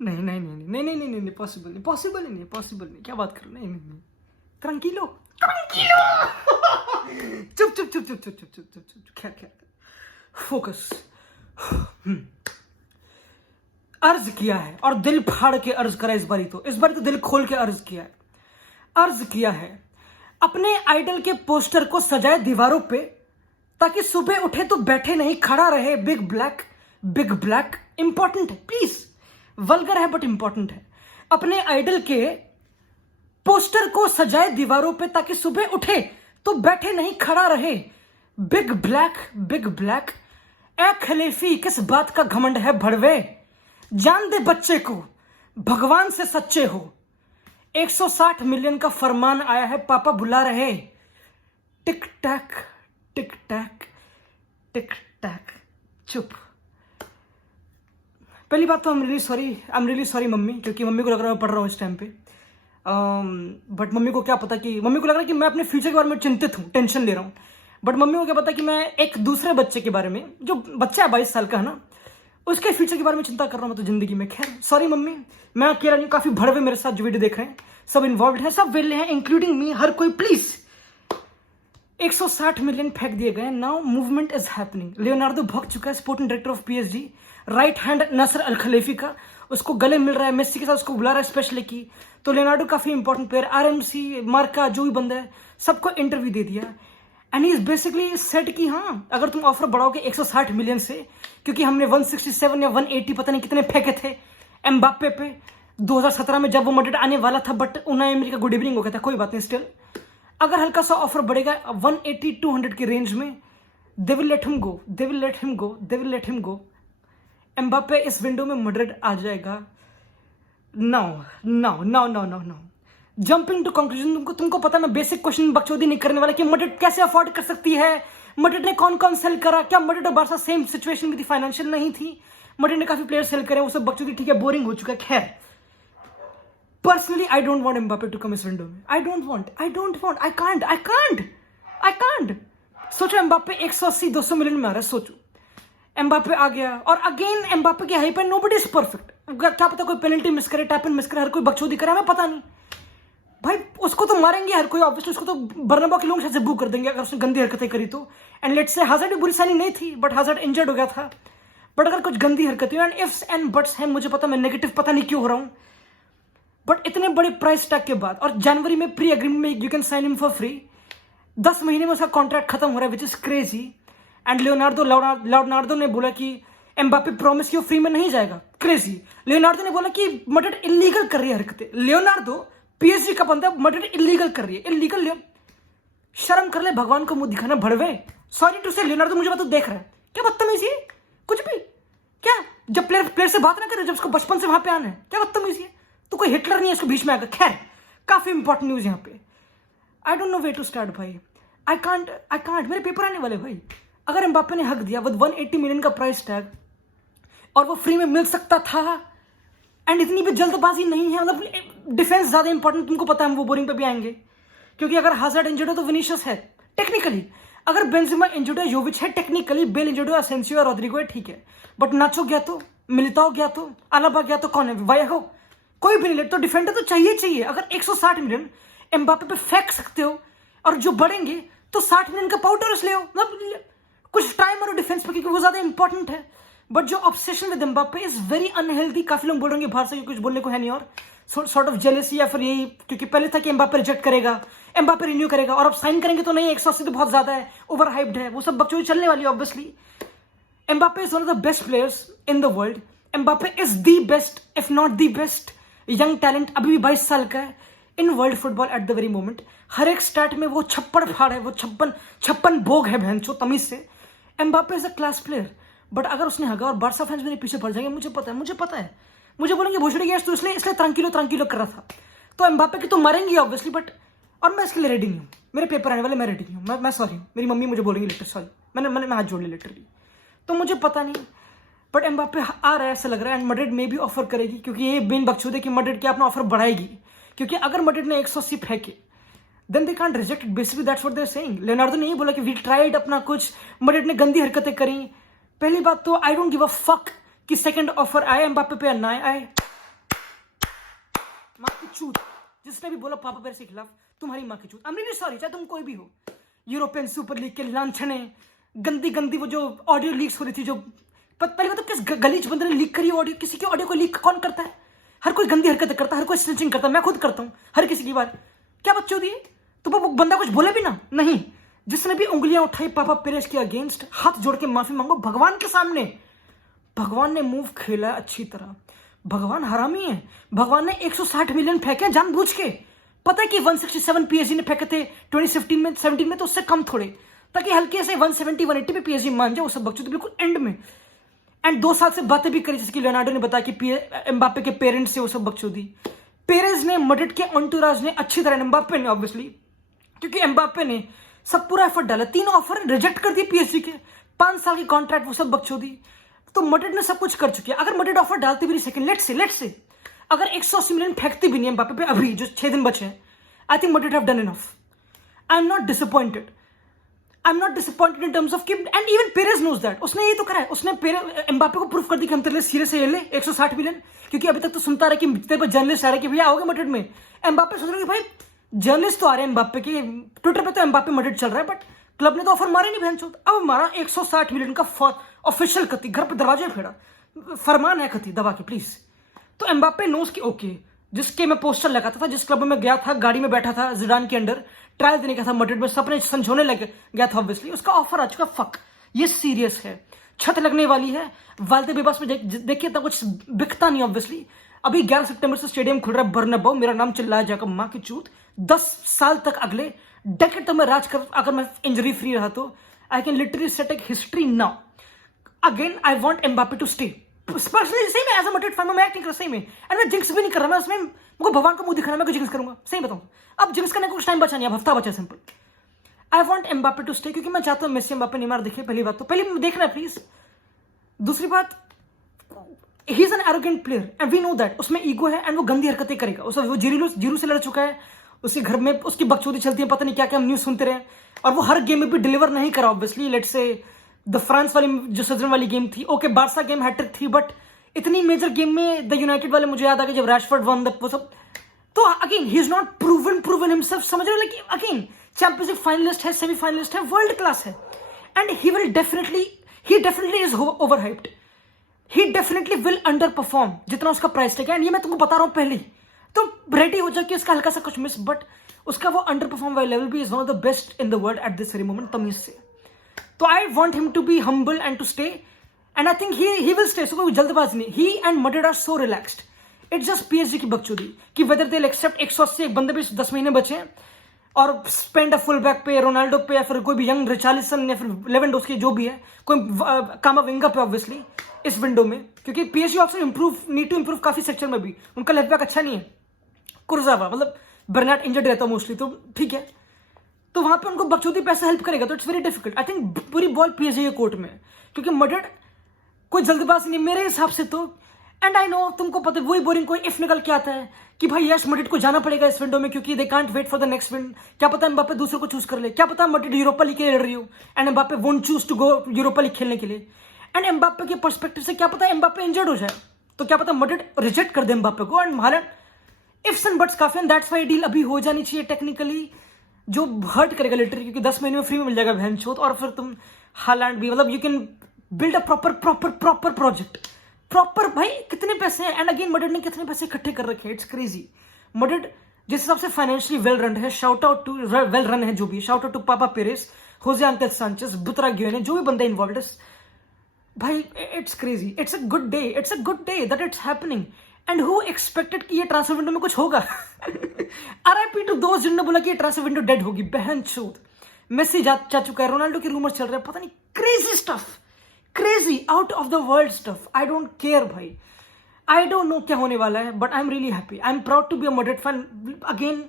नहीं नहीं नहीं नहीं नहीं नहीं नहीं पॉसिबल नहीं, पॉसिबल ही नहीं, पॉसिबल नहीं, क्या बात कर रहे हैं? नहीं नहीं, ट्रंकिलो ट्रंकिलो चुप चुप चुप चुप चुप चुप चुप चुप चुप, क्या क्या, फोकस। अर्ज किया है और दिल फाड़ के अर्ज करा, इस बारी तो दिल खोल के अर्ज किया है। अर्ज किया है अपने आइडल के पोस्टर को सजाए दीवारों पे, ताकि सुबह उठे तो बैठे नहीं खड़ा रहे। बिग ब्लैक इंपॉर्टेंट है प्लीज, वल्गर है बट इंपॉर्टेंट है। अपने आइडल के पोस्टर को सजाए दीवारों पे, ताकि सुबह उठे तो बैठे नहीं खड़ा रहे। बिग ब्लैक ए खलीफी, किस बात का घमंड है भड़वे? जान दे बच्चे को, भगवान से सच्चे हो। 160 मिलियन का फरमान आया है, पापा बुला रहे। टिक टैक टिक टैक टिक टैक। चुप। पहली बात तो आई एम रियली सॉरी मम्मी, क्योंकि मम्मी को लग रहा है मैं पढ़ रहा हूँ इस टाइम पे। बट मम्मी को क्या पता कि, मम्मी को लग रहा है कि मैं अपने फ्यूचर के बारे में चिंतित हूँ, टेंशन ले रहा हूँ। बट मम्मी को क्या पता कि मैं एक दूसरे बच्चे के बारे में, जो बच्चा है 22 साल का है ना, उसके फ्यूचर के बारे में चिंता कर रहा हूँ मैं तो जिंदगी में। खैर सॉरी मम्मी, मैं अकेला नहीं, काफी भड़वे मेरे साथ जो वीडियो देख रहे हैं, सब इन्वॉल्व है, सब वेले हैं, इंक्लूडिंग मी। हर कोई प्लीज। 160 मिलियन फेंक दिए गए। Now movement is happening. Leonardo भग चुका है, sporting director of PSG, right hand Nasser Al Khelaifi का, उसको गले मिल रहा है, मेसी के साथ उसको बुला रहा है स्पेशली की। तो लियोनार्डो काफी इंपॉर्टेंट प्लेयर, आरएमसी मार्का जो भी बंदा है, सबको इंटरव्यू दे दिया। And he is basically set कि हाँ, अगर तुम ऑफर बढ़ाओगे 160 मिलियन से, क्योंकि हमने 167 या 180 पता नहीं कितने फेंके थे एम्बाप्पे पे 2017 में, जब वो मड्रिड आने वाला था, बट उनाई एमरी का गुड इवनिंग हो गया था, कोई बात नहीं। स्टिल अगर हल्का सा ऑफर बढ़ेगा 180-200 के रेंज में, they will let him go. Mbappe इस विंडो में मड्रिड आ जाएगा। नाउ जंपिंग टू कंक्लूजन, तुमको पता, मैं बेसिक क्वेश्चन बकचोदी नहीं करने वाला कि मड्रिड कैसे अफोर्ड कर सकती है, मड्रिड ने कौन कौन सेल करा, क्या मड्रिड और बार्सा सेम सिचुएशन में थी, फाइनेंशियल नहीं थी, मड्रिड ने काफी प्लेयर सेल करे, वो सब बकचोदी ठीक है, बोरिंग हो चुका है। खैर personally I don't want Mbappe to come इस विंडो में। I can't. सोचो एम्बाप्पे 180-200 मिलियन में आ रहा है, सोचो एम्बाप्पे आ गया, और अगेन एम्बाप्पे की हाइप है, नोबडी इज परफेक्ट। क्या पता कोई पेनल्टी मिस करे, टैप इन मिस करे, हर कोई बकचोदी करे, हमें पता नहीं भाई। उसको तो मारेंगे हर कोई, ऑब्वियसली उसको तो बर्नबा के लोग शायद से बुक कर देंगे अगर उसने गंदी हरकतें करी तो। एंड लेट्स से हज़ार्ड भी बुरी साइनिंग नहीं थी, बट हज़ार्ड इंजर्ड हो गया था। बट अगर कुछ गंदी हरकतें, एंड इफ्स एंड बट्स हैं, मुझे पता, मैं नेगेटिव पता नहीं क्यों हो रहा हूं, बट इतने बड़े प्राइस टैग के बाद, और जनवरी में प्री एग्रीमेंट में you can sign in for free, 10 महीने में उसका कॉन्ट्रैक्ट खत्म हो रहा है, which is crazy. And Leonardo ने बोला कि एम्बाप्पे प्रॉमिस की फ्री में नहीं जाएगा, क्रेजी। लियोनार्डो ने बोला कि मड्रिड इलीगल कर रही है हरकतें। लियोनार्डो पीएसजी का बंदा, मड्रिड इलीगल कर रही है, इलीगल। शर्म कर ले, भगवान को मुंह दिखाना भड़वे। सॉरी टू से लियोनार्डो, मुझे बात तो देख रहा है, क्या बदतमीजी है, कुछ भी क्या, जब प्लेयर से बात ना करे, जब उसको बचपन से वहां पे आना है, क्या बदतमीजी है, तो कोई हिटलर नहीं है इसको बीच में आकर। खैर काफी इंपॉर्टेंट न्यूज यहाँ पे। I don't know way to start भाई। आई कांट, मेरे पेपर आने वाले भाई। अगर एम्बाप्पे ने हक दिया विद 180 मिलियन का प्राइस टैग, और वो फ्री में मिल सकता था, एंड इतनी भी जल्दबाजी नहीं है, मतलब डिफेंस ज्यादा इंपॉर्टेंट, तुमको पता है हम वो बोरिंग पे भी आएंगे, क्योंकि अगर हज़ार्ड इंजर्ड हो तो विनीशियस है टेक्निकली, अगर बेंजेमा इंजर्ड है, योविच है टेक्निकली, बेल इंजर्ड हो, असेंसियो और रोड्रिगो है, ठीक है, बट नाचो गया तो, मिलिताओ गया तो, अलाबा गया तो, कौन है, वायहो, कोई भी नहीं ले, तो डिफेंडर तो चाहिए। अगर 160 मिलियन एम्बाप्पे पे फेंक सकते हो, और जो बढ़ेंगे तो 60 मिलियन का पाउडर्स ले, मतलब कुछ टाइम और डिफेंस पे, क्योंकि वो ज्यादा इंपॉर्टेंट है। बट जो obsession with Mbappe is very unhealthy. काफी लोग बोल रहे हैं बाहर से, कुछ बोलने को है नहीं, और सॉर्ट ऑफ जेलेसी, या फिर यही, क्योंकि पहले था कि एम्बाप्पे रिजेक्ट करेगा, एम्बाप्पे रिन्यू करेगा, और अब साइन करेंगे तो नहीं, 180 तो बहुत ज्यादा है, ओवर हाइप्ड है, वो सब बकचोदी चलने वाली है obviously. Mbappe is one of the best players in the world. Mbappe is the best, if not the best young talent, अभी भी 22 साल का है, in world football at the very moment. हर एक स्टार्ट में वो छप्पड़ फाड़ है, वो छप्पन भोग है बहन चो, तमीज से। Mbappe is a class player, but अगर उसने हगा, और बार्सा फैंस मेरे पीछे पड़ जाएंगे, मुझे पता है, मुझे बोलेंगे भोसड़ी गैस तो इसलिए ट्रंकिलो कर रहा था, तो एम्बाप्पे की तो मारेंगे ऑब्वियसली, बट और मैं इसके लिए रेडी नहीं हूँ, मेरे पेपर आने वाले, मैं रेडी नहीं हूँ, मैं सॉरी, मेरी मम्मी मुझे बोलेंगी लेटर, सॉरी, मैंने हाथ जोड़ लिया लिटरली, तो मुझे पता नहीं, बट एम्बाप्पे आ रहा है ऐसा लग रहा है, एंड मड्रिड में भी ऑफर करेगी, क्योंकि ये बेन बकचोद है कि मड्रिड क्या अपना ऑफर बढ़ाएगी, क्योंकि अगर मड्रिड ने 180 फेंके, then they can't reject it, basically that's what they are saying. Leonardo ने नहीं बोला कि वी ट्राइड अपना कुछ, मड्रिड ने गंदी हरकतें करी। पहली बात तो I don't give a fuck कि सेकंड ऑफर आए एम्बाप्पे पे ना आए, चूत, जिसने भी बोला पापा पेरेस के खिलाफ, तुम्हारी माँ की चूत। आई एम रियली सॉरी, चाहे तुम कोई भी हो। यूरोपियन सुपर लीग के लांछने, गंदी गंदी वो जो ऑडियो लीक्स हो रही थी, जो पहले तो किस गलीज बंदे ने लीक करी ऑडियो, किसी की ऑडियो को लीक कौन करता है? हर कोई गंदी हरकतें करता है, हर कोई स्निचिंग करता है, मैं खुद करता हूँ हर किसी की बात। क्या बच्चों दिए तो वो बंदा कुछ बोले भी ना, नहीं। जिसने भी उंगलियां उठाई पापा पेरेस के अगेंस्ट, हाथ जोड़ के माफी मांगो भगवान के सामने। भगवान ने मूव खेला अच्छी तरह, भगवान हरामी है। भगवान ने 160 मिलियन फेंके जानबूझ के, पता है कि 167 पीएसजी ने फेंके थे 2015 में, 17 में, तो उससे कम थोड़े, ताकि हल्के से 170 180 पे पीएसजी मान जाए। वो सब बच्चों तो बिल्कुल एंड में, एंड 2 साल से बातें भी करी, जिसकी लियोनार्डो ने बताया कि एम्बापे के पेरेंट्स से वो सब बकचोदी। पेरेज ने, मड्रिड के एंटोराज ने अच्छी तरह, एम्बापे ने ऑब्वियसली, क्योंकि एम्बापे ने सब पूरा एफर्ट डाला, 3 ऑफर रिजेक्ट कर दिए पीएसजी के, 5 साल की कॉन्ट्रैक्ट, वो सब बकचोदी। तो मड्रिड ने सब कुछ कर चुकी है। अगर मड्रिड ऑफर डालती भी नहीं, सेकंड लेट्स से अगर 180 मिलियन फेंकती भी नहीं एम्बापे पे अभी जो 6 दिन बचे हैं, I think Madrid have done enough. I am not disappointed in terms of and even Perez knows that. उसने ये तो करा है, उसने एम्बापे को प्रूफ कर दी कि हम तेरे लिए सीरियस है, ये ले 160 मिलियन। क्योंकि अभी तक तो सुनता रहा कि तेरे पर जर्नलिस्ट आ रहे कि भैया आओगे मड्रिड में। एम्बापे सोच रहे कि भाई जर्नलिस्ट तो आ रहे हैं एम्बापे के, ट्विटर पे तो एम्बापे मड्रिड चल रहा है, बट क्लब ने तो ऑफर मारे नहीं बहन। अब मारा 160 मिलियन का ऑफिशियल कति, घर पे दरवाजे फेड़ा, फरमान है कति दबा के प्लीज। तो एम्बापे नोज कि ओके, जिसके मैं पोस्टर लगाता था, जिस क्लब में गया था, गाड़ी में बैठा था जिडान के अंडर, ट्रायल देने का था मड्रिड में, सपने समझोने लग गया था ऑब्वियसली, उसका ऑफर आ चुका। फक, ये सीरियस है, छत लगने वाली है। वालदे बेबास में देखिए तो कुछ बिकता नहीं ऑब्वियसली। अभी 11 सितंबर से स्टेडियम खुल रहा है बर्नाब्यू, मेरा नाम चिल्लाया जाएगा माँ की चूत। 10 साल तक, अगले डेकेड तक मैं राज कर, अगर मैं इंजरी फ्री रहा तो आई कैन लिटरली सेट एक history now. Again I want Mbappe to stay, especially सही में एज अ मड्रिड फैन मैं एक्ट नहीं कर सही में, एंड मैं जिंक्स भी नहीं कर रहा, मैं उसमें मुझको भगवान को मुंह दिखाना, मैं जिंक्स करूंगा सही बताऊं। अब जिंक्स करने को कुछ टाइम बचा नहीं, अब हफ्ता बचा, simple. I want Mbappe to stay, क्योंकि मैं चाहता हूं मेसी एम्बापे नेमार दिखे। पहली बात तो पहले देखना है प्लीज। दूसरी बात, he is an arrogant player and we know that, उसमें ईगो है एंड वो गंदी हरकतें करेगा। वो जीरू से लड़ चुका है, उसके घर में उसकी बकचोदी चलती है, पता नहीं क्या क्या हम न्यूज सुनते रहे, और वो हर गेम में भी डिलीवर नहीं करा obviously. Let's say the France वाली जो सदरन वाली गेम थी, ओके बार्सा गेम हैट्रिक थी, बट इतनी मेजर गेम में द यूनाइटेड वाले मुझे याद आ गया जब रैशफोर्ड वन द वो सब। तो again he is not proven himself, समझ रहे हो? Like again champions league finalist है, सेमीफाइनलिस्ट है, वर्ल्ड क्लास है, and he definitely is overhyped, he definitely will under perform जितना उसका प्राइस टैग है, एंड ये मैं तुमको बता रहा हूं पहले ही, तो रेडी हो जाए कि उसका हल्का सा कुछ मिस, बट उसका वो अंडर परफॉर्म वाला लेवल भी is one of the best in the world at this very moment, तमीज से। तो I want him to be humble and to stay, and I think he will stay. So कोई जल्दबाज नहीं, he and Madrid are so relaxed. It's just PSG की बकचोदी कि whether they accept 180, एक बंदे भी 10 महीने बचे हैं, और स्पेंड अ फुल बैक पे, रोनाल्डो पे, या फिर कोई भी यंग रिचार्लिसन या फिर लेवेंडोस्की जो भी है, कोई कामाविंगा पे ऑब्वियसली इस विंडो में, क्योंकि PSG also need to improve काफी सेक्टर में भी, उनका लेफ्ट बैक अच्छा नहीं है, कुर्जावा मतलब बर्नाट इंजर्ड रहता है मोस्टली, तो ठीक है, तो वहां पे उनको बकचोदी पैसा हेल्प करेगा, तो it's very difficult. I think पूरी बॉल पीएसजी के कोर्ट में, क्योंकि मड्रिड कोई जल्दबाजी नहीं मेरे हिसाब से तो। एंड आई नो तुमको पता है वही बोरिंग कोई इफ निकल के आता है कि भाई यस मड्रिड को जाना पड़ेगा इस विंडो में, क्योंकि they can't wait for the next window. क्या पता एम्बापे दूसरे को चूज कर ले, क्या पता मड्रिड यूरोपा लीग के लिए लड़ रही हो and Mbappe won't choose to go Europa League खेलने के लिए, एंड एम्बापे के पर्सपेक्टिव से क्या पता एम्बापे इंजर्ड हो जाए, तो क्या पता मड्रिड रिजेक्ट कर दे एम्बापे को, and Haaland ifs and buts काफी, एंड दैट्स व्हाई डील अभी हो जानी चाहिए टेक्निकली, जो हर्ट करेगा लिटरली, क्योंकि 10 महीने में फ्री में मिल जाएगा बहन चोत, और फिर तुम हालैंड भी, मतलब you can build a proper project, proper. भाई कितने पैसे हैं, एंड अगेन मड्रिड ने कितने पैसे इकट्ठे कर रखे हैं, इट्स क्रेजी। मड्रिड जिस हिसाब से फाइनेंशियली वेल रन है, shout out to well run है जो भी, shout out to papa Perez, Jose Angel Sanchez, Butragueno गियोने, जो भी बंदे इन्वॉल्व है, भाई it's crazy, it's a good day that it's happening. And who expected कि ये ट्रांसफर विंडो में कुछ होगा? आरआईपी टू दोस्त जिन्होंने बोला कि ये ट्रांसफर विंडो डेड होगी, बहन चोद। मेसी जा चुका है, रोनाल्डो के रूमर चल रहे हैं, पता नहीं, crazy stuff, crazy out of the world stuff. I don't care भाई, आई डोंट नो क्या होने वाला है, but I am really happy, I am proud to be a Madrid fan. Again